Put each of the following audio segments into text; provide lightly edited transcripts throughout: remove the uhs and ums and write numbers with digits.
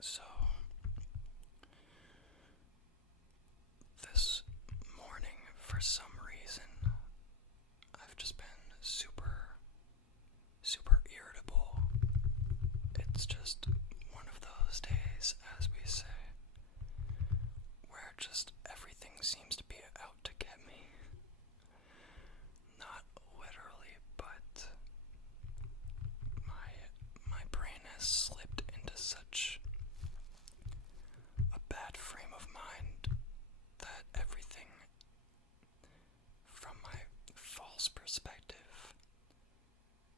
So, this morning, for some reason, I've just been super irritable. It's just one of those days, as we say, where just everything seems to be out to get me. Not literally, but my brain has slipped into such a bad frame of mind that everything from my false perspective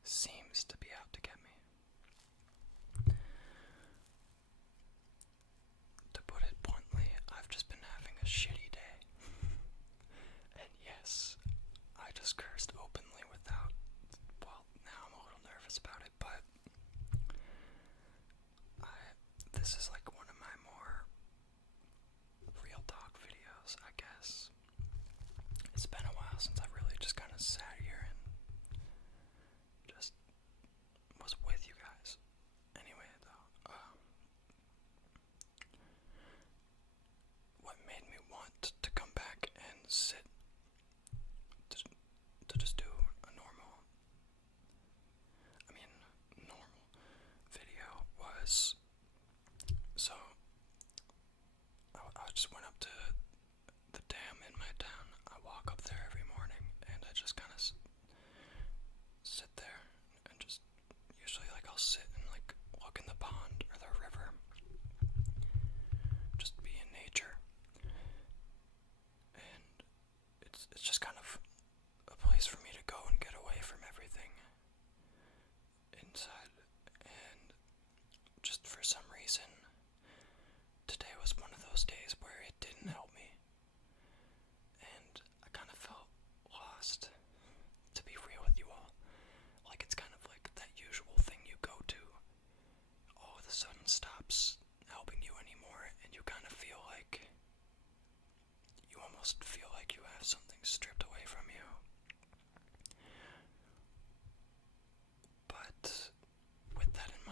seems to be out to get me. To put it bluntly, I've just been having a shitty day. And yes, I just cursed openly without, well, now I'm a little nervous about it, but this is like one of my more real talk videos, I guess. It's been a while since I really just kind of sat here and just was with you guys. Anyway, though, what made me want to come back and sit to just do a normal video was, so I just went up to the dam in my town. I walk up there every morning, and I just kind of sit there and just usually I'll sit and look in the pond or the river, just be in nature, and it's just kind of a place for me to go and get away from everything inside. And just for some reason, today was one of those days where it didn't help me, and I kind of felt lost, to be real with you all. It's kind of like that usual thing you go to all of a sudden stops helping you anymore, and you kind of feel like you almost feel like you have something stripped away from you. But with that in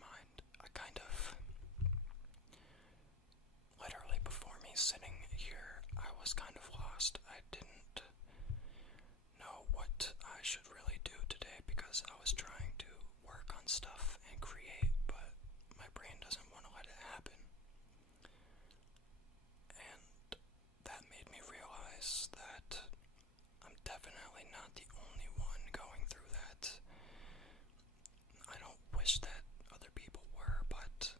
mind, I kind of, literally before me sitting here, I was kind of lost. I didn't know what I should really do today because I was trying to work on stuff and create, but my brain doesn't want to let it happen. And that made me realize that I'm definitely not the only one going through that. I don't wish that other people were, but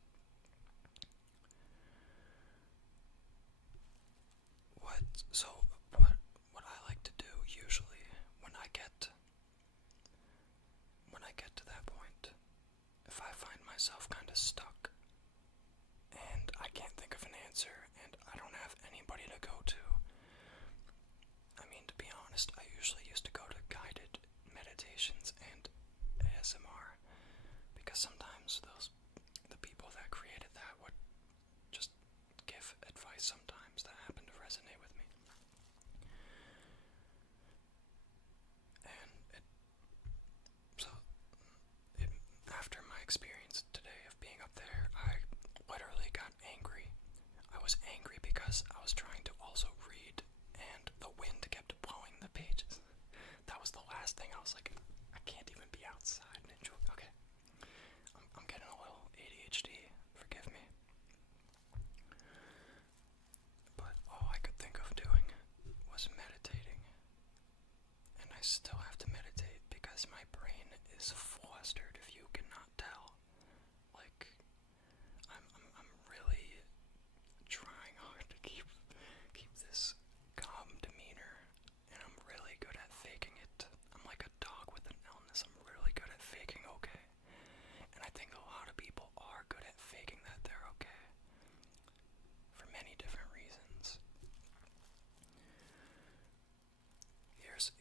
what I like to do usually when I get to that point, if I find myself kind of stuck and I can't think of an answer and I don't have anybody to go to, to be honest, I usually used to go to guided meditations and ASMR, because sometimes the people that created that would just give advice sometimes that happened to resonate with me. And after my experience today of being up there, I literally got angry. I was angry because I was trying to also read, and the wind kept blowing the pages. That was the last thing. I was like, I can't even be outside and enjoy. Okay, I'm getting a little ADHD. Forgive me. But all I could think of doing was meditating, and I still have to meditate because my brain is flustered. If you cannot tell, I'm really trying hard to keep this calm demeanor, and I'm really good at faking it. I'm like a dog with an illness. I'm really good at faking okay, and I think a lot of people are good at faking that they're okay for many different reasons.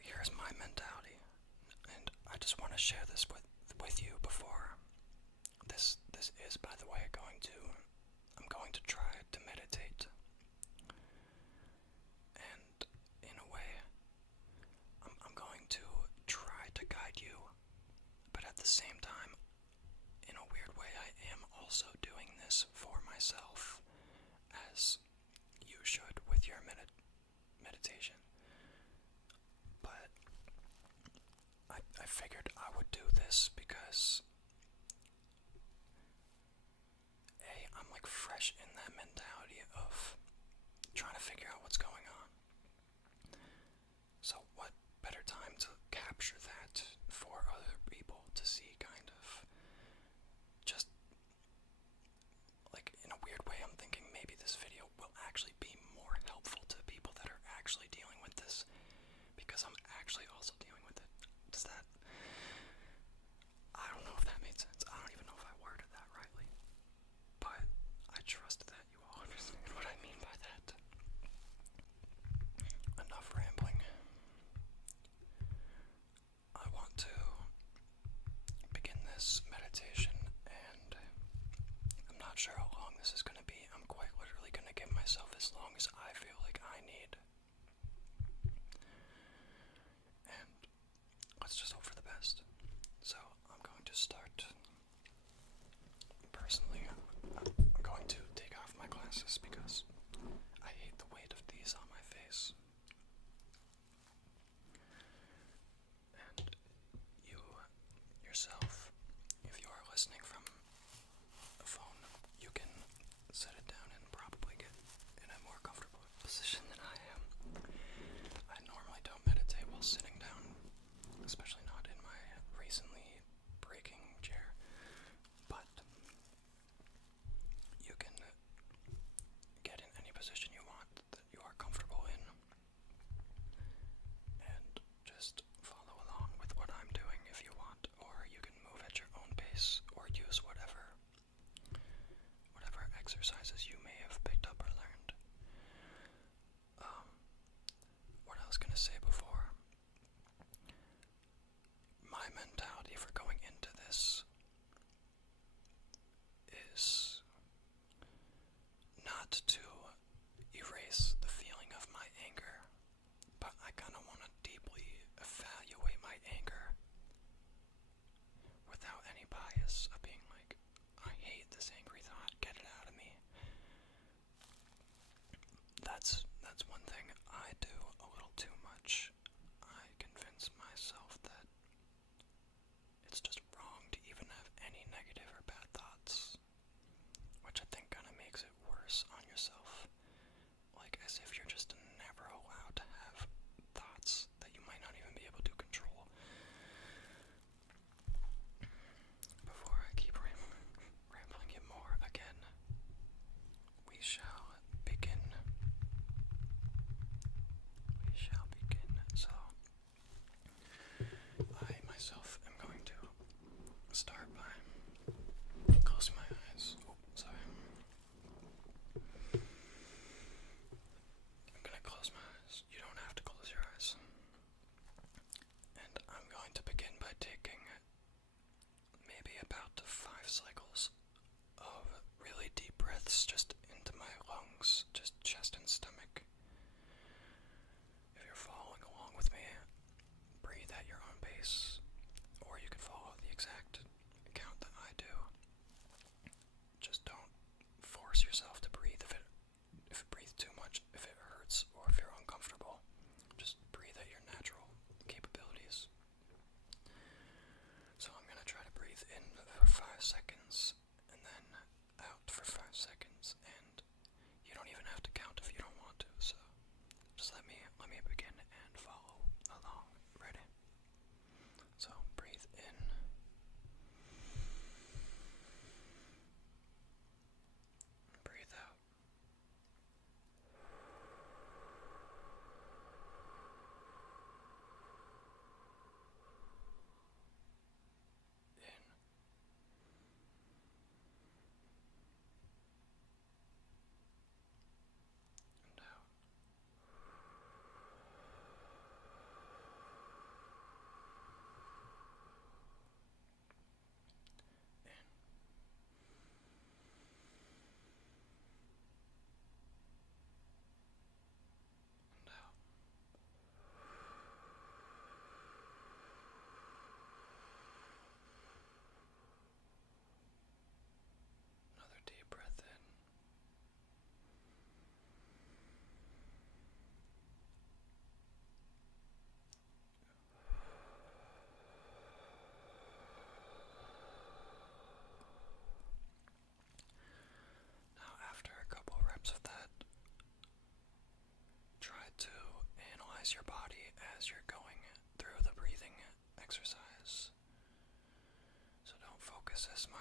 Here's my mentality, and I just want to share this with you before this is, by the way, I'm going to try to meditate, and in a way I'm going to try to guide you, but at the same time, in a weird way, I as you should with your meditation. But I figured I would do this because I'm like fresh in that mentality of trying to figure out what's going on. So what better time to capture that for other people to see, kind of. Just like in a weird way, I'm thinking maybe this video will actually be more helpful to people that are actually dealing with this, because I'm actually also dealing with it. Does that, I don't know if that made sense. I don't even know if I worded that rightly, but I trust that you all understand what I mean by that. Enough rambling. I want to begin this meditation, and I'm not sure how long this is going to be. I'm quite literally going to give myself as long as I feel like I need. And let's just hope for the best. So I'm going to start. Personally, I'm going to take off my glasses because I hate the weight of these on my face. And you yourself, if you are listening from a phone, you can set it down and probably get in a more comfortable position than I am. I normally don't meditate while sitting down, especially not in my recently breaking chair, but you can get in any position you want that you are comfortable in and just follow along with what I'm doing if you want, or you can move at your own pace or use whatever exercises you may have picked up or learned. What I was going to say before, my mentality for going into this is not to erase the feeling of my anger, but I kind of want to deeply evaluate my anger without any bias of being like, I hate this angry thought, get it out of me. That's one thing I do a little too much. I convince myself that it's just wrong to even have any negative or bad thoughts, which I think kind of makes it worse on yourself.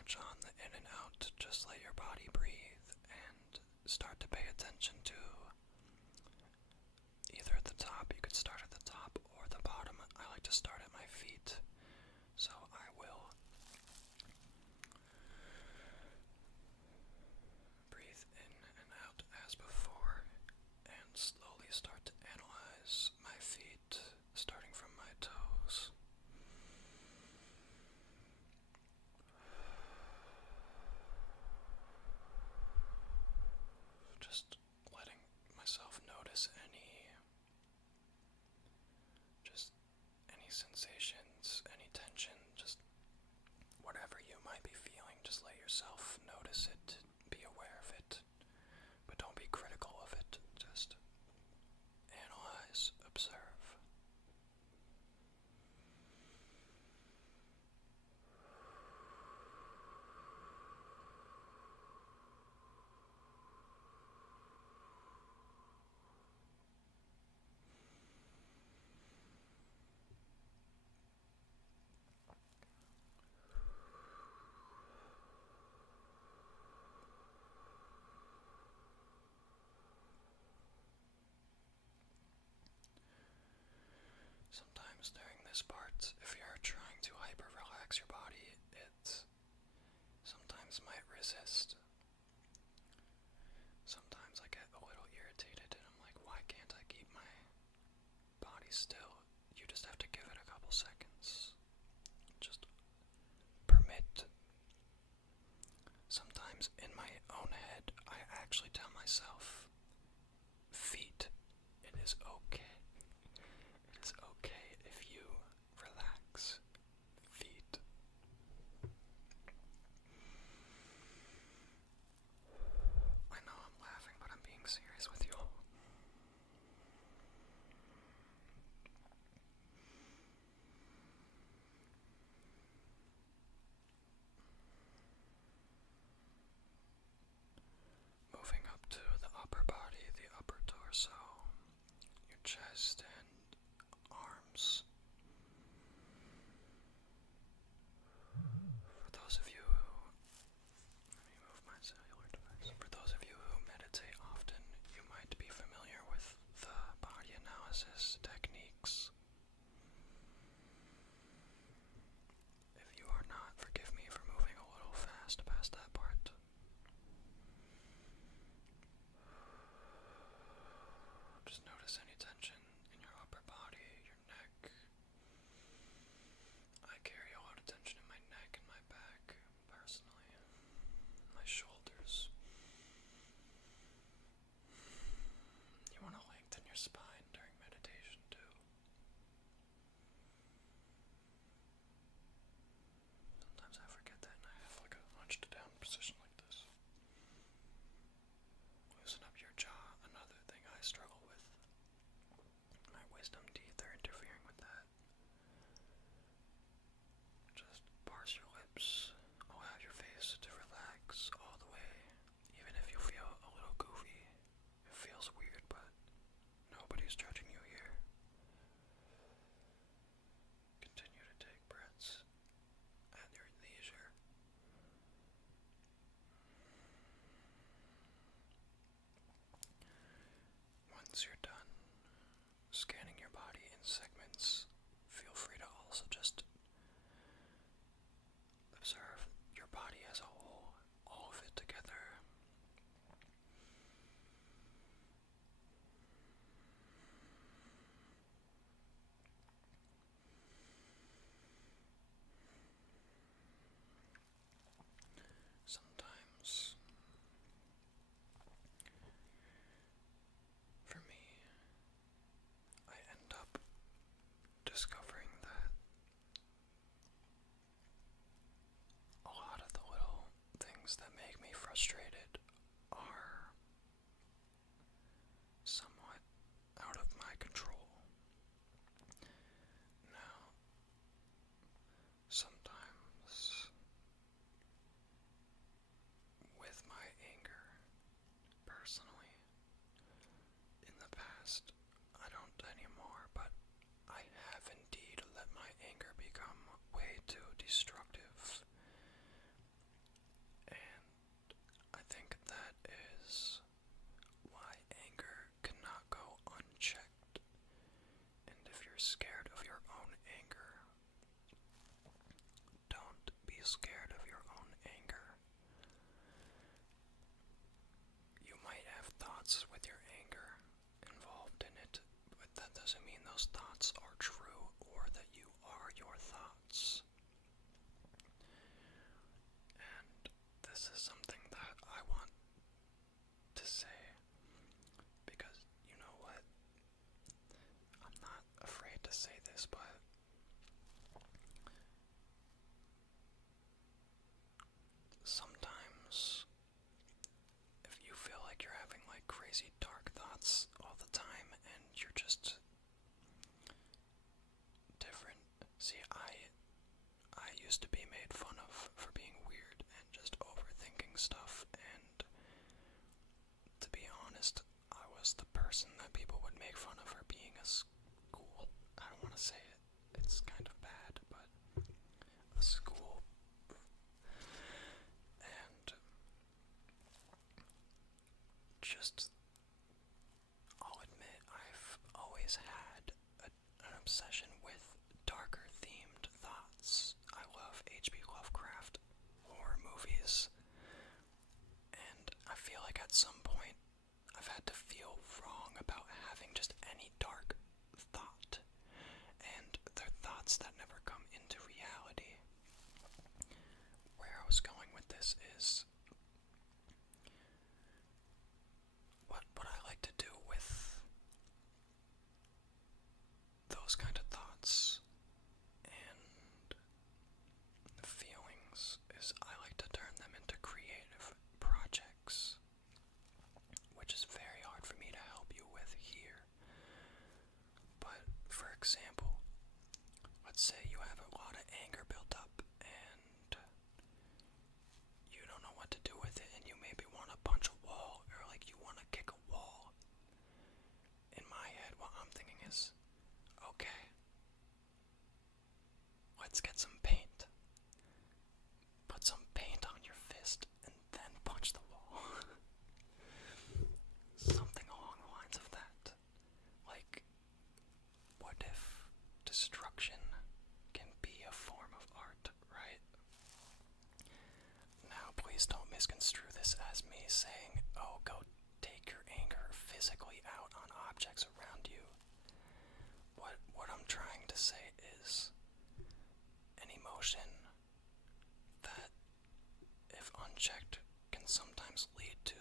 much on the in and out. Just let your body breathe and start to pay attention to either at the top. You could start at the top or the bottom. I like to start at my feet. So I will breathe in and out as before and slowly start to analyze my feet, starting from my toes. Just letting myself notice any sensations, any tension, just whatever you might be feeling, just let yourself notice it, be aware of it, but don't be critical of it, just analyze, observe. Sometimes during this part, if you're trying to hyper relax your body, it sometimes might resist. Sometimes I get a little irritated and I'm like, why can't I keep my body still? You just have to give it a couple seconds. Just permit. Sometimes in my own head, I actually tell myself, feet, it is okay. It is okay if you relax. Feet. I know I'm laughing, but I'm being serious with you all. Moving up to the upper body, the upper torso, your chest and arms. For those of you who, let me move my cellular device. For those of you who meditate often, you might be familiar with the body analysis techniques. If you are not, forgive me for moving a little fast past that part. Just notice any tension in your upper body, your neck. I carry a lot of tension in my neck and my back, personally. My shoulders. You want to lengthen your spine during meditation too. Sometimes I forget that and I have like a hunched down position like this. Loosen up your jaw, another thing I struggle with. My wisdom teeth are interfering with that. Just parse your lips, allow your face to relax all the way. Even if you feel a little goofy, it feels weird, but nobody's judging you here. Continue to take breaths at your leisure. Once you're done scanning your body in segments, feel free to also just observe your body as a whole, all of it together. Sometimes, for me, I end up discovering that a lot of the little things that make me frustrated are somewhat out of my control. Now, sometimes with my anger, personally, in the past, I don't anymore, but I have indeed let my anger become way too destructive doesn't mean those thoughts are true or that you are your thoughts. And this is something that I want to say because, you know what? I'm not afraid to say this, but sometimes if you feel like you're having like crazy dark thoughts all the time and you're just different. See, I used to be made fun of for being weird and just overthinking stuff, and to be honest, I was the person that people would make fun of for being a school. I don't want to say it. It's kind of bad, but a school. And just, I'll admit, I've always had an obsession with darker themed thoughts. I love H.P. Lovecraft horror movies, and I feel like at some point I've had to feel wrong about having just any dark thought, and they're thoughts that never come into reality. Where I was going with this is what I like to do with those kind of thoughts and feelings is I like to turn them into creative projects, which is very hard for me to help you with here. But for example, let's say you have a lot of anger built up and you don't know what to do with it, and you maybe want to punch a wall, or like you want to kick a wall. In my head, what I'm thinking is, okay, let's get some paint. Put some paint on your fist and then punch the wall. Something along the lines of that. Like, what if destruction can be a form of art, right? Now, please don't misconstrue this as me saying, oh, go take your anger physically out on objects around you. What I'm trying to say is an emotion that, if unchecked, can sometimes lead to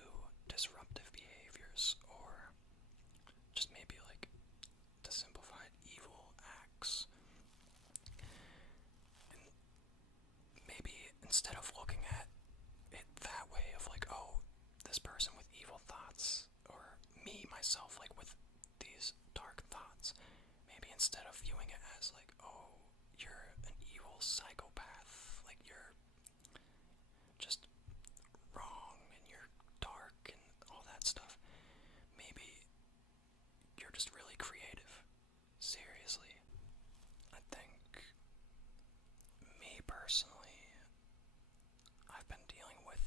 disruptive behaviors, or just maybe, like, to simplify it, evil acts. And maybe instead of looking at it that way, of like, oh, this person with evil thoughts, or me, myself, like, with these dark thoughts, maybe instead of viewing it as like, oh, you're an evil psychopath, like you're just wrong and you're dark and all that stuff, maybe you're just really creative. Seriously. I think, me personally, I've been dealing with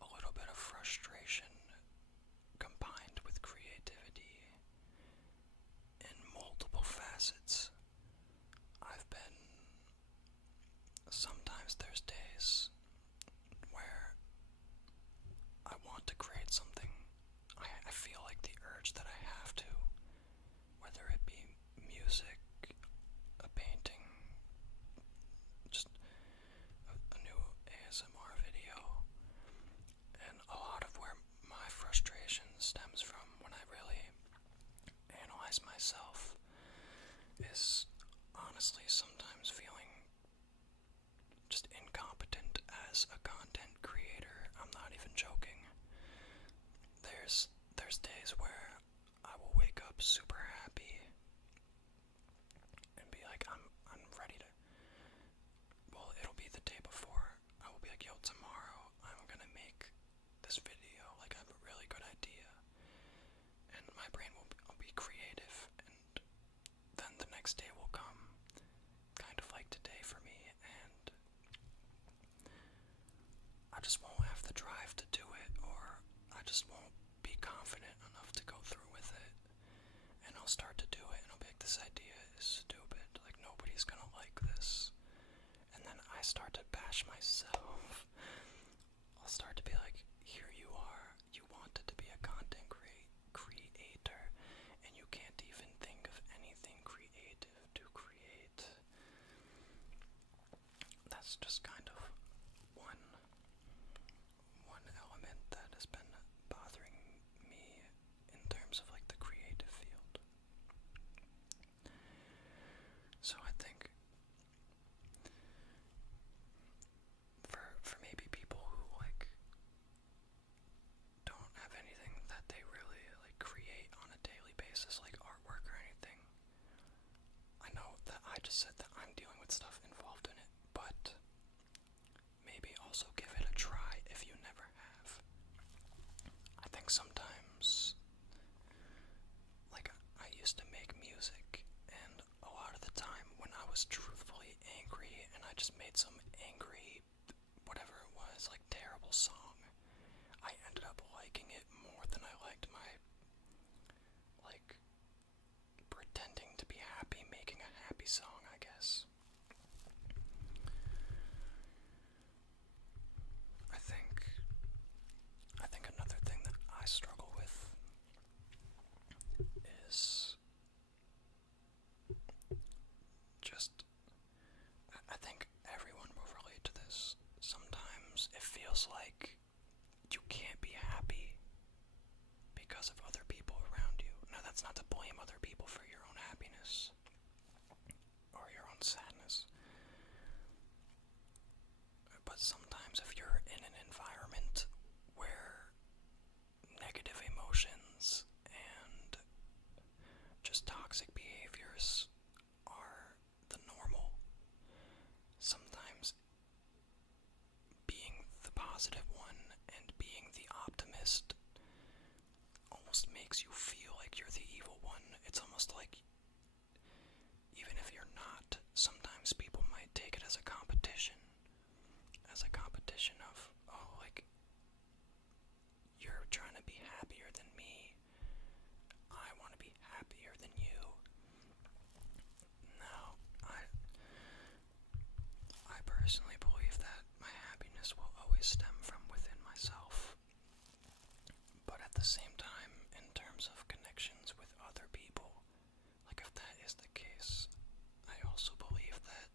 a little bit of frustration combined with creativity in multiple facets. I've been, sometimes there's days where I want to create something. I feel like the urge that I have to, whether it be music, a painting, just a new ASMR video. And a lot of where my frustration stems from, when I really analyze myself, is honestly sometimes feeling just incompetent as a content creator. I'm not even joking. There's days where I will wake up super happy and be like, I'm ready to, well, it'll be the day before, I will be like, yo, tomorrow I'm gonna make this video, like I have a really good idea, and my brain will be creative, and then the next day will come, kind of like today for me, and I just won't have the drive to do it, or I just won't be confident enough to go through with it, and I'll start to do it, and I'll be like, this idea is stupid, like nobody's gonna like this, and then I start to bash myself. I'll start to be like, here you are, you wanted to be a content creator, and you can't even think of just said that I'm dealing with stuff involved in it, but maybe also give it a try if you never have. I think sometimes, like, I used to make music, and a lot of the time when I was truthfully angry and I just made some angry, whatever it was, like, terrible song, I ended up liking it more than I liked my, like, pretending to be happy, making a happy song, I guess. I think another thing that I struggle with is just, I think everyone will relate to this. Sometimes it feels like you can't be happy because of other people around you. Now, that's not to blame other people for your own happiness or your own sadness. But sometimes if you're in an environment where negative emotions and just toxic behaviors are the normal, sometimes being the positive one and being the optimist almost makes you feel like you're the evil one. It's almost like, even if you're not, sometimes people might take it as a competition. Of, oh, like, you're trying to be happier than me, I want to be happier than you. Now, I personally believe that my happiness will always stem from within myself. But at the same time, in terms of connections with other people, like, if that is the case, I also believe that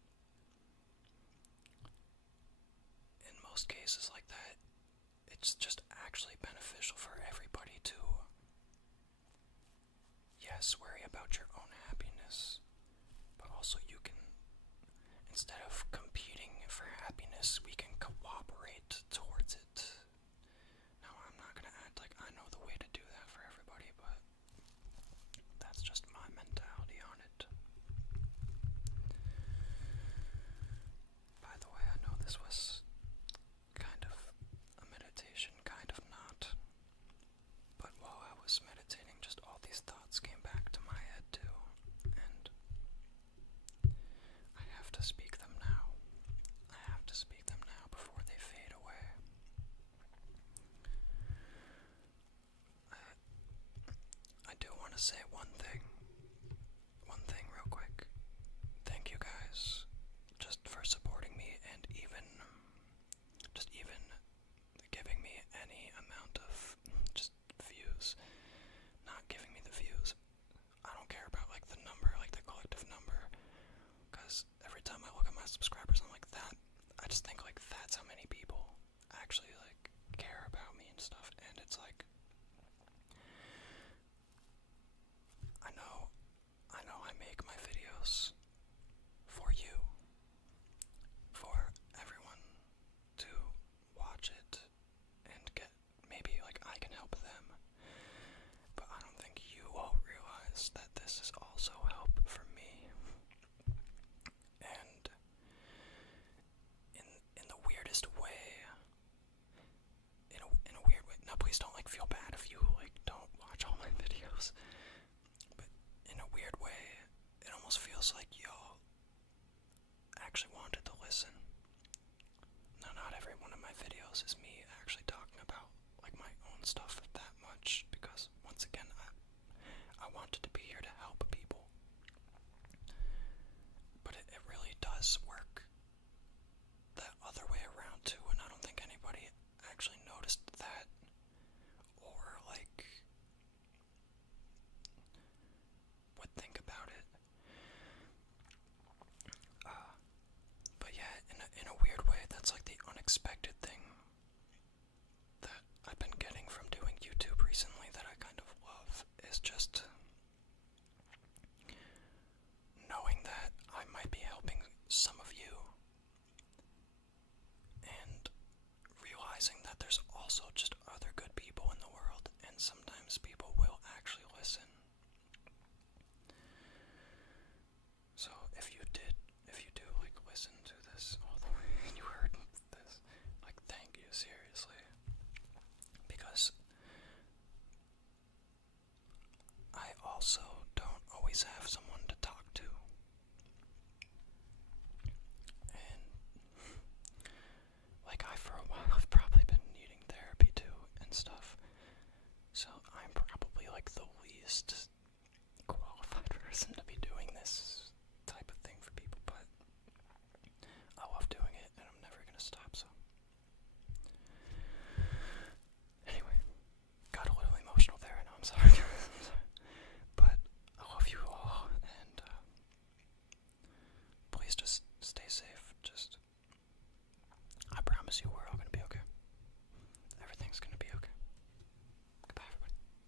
in most cases like that, it's just actually beneficial for everybody to, yes, worry about your own happiness, but also you can, instead of competing for happiness, we can cooperate towards it. Now, I'm not gonna act like I know the way to do that for everybody, but that's just my mentality on it. By the way, I know this was kind of a meditation, kind of not. But while I was meditating, just all these thoughts came back to my head too, and I have to speak them now. I have to speak them now before they fade away. I do want to say one thing real quick. Thank you guys just for supporting me and even giving me any amount of just views. Not giving me the views. I don't care about, like, the number, like the collective number, because every time I look at my subscribers, I'm like, that, I just think, like, that's how many people actually, like, care about me and stuff. And it's like, I know I make my videos for you, for everyone to watch it and get, maybe, like, I can help them. But I don't think you all realize that this is also help for me. And in the weirdest way, in a weird way. Now, please don't, like, feel bad if you, like, don't watch all my videos. But in a weird way, it almost feels like y'all actually wanted to listen. Now, not every one of my videos is me actually talking about, like, my own stuff that much, because once again, I wanted to be here to help people. But it really does work that other way around too, and I don't think anybody actually noticed that, or, like, would think about it. But yeah, in a weird way, that's like the unexpected thing that I've been getting from doing YouTube recently that I kind of love, is just knowing that I might be helping some of you, and realizing that there's also just other good people in the world, and sometimes people will actually listen.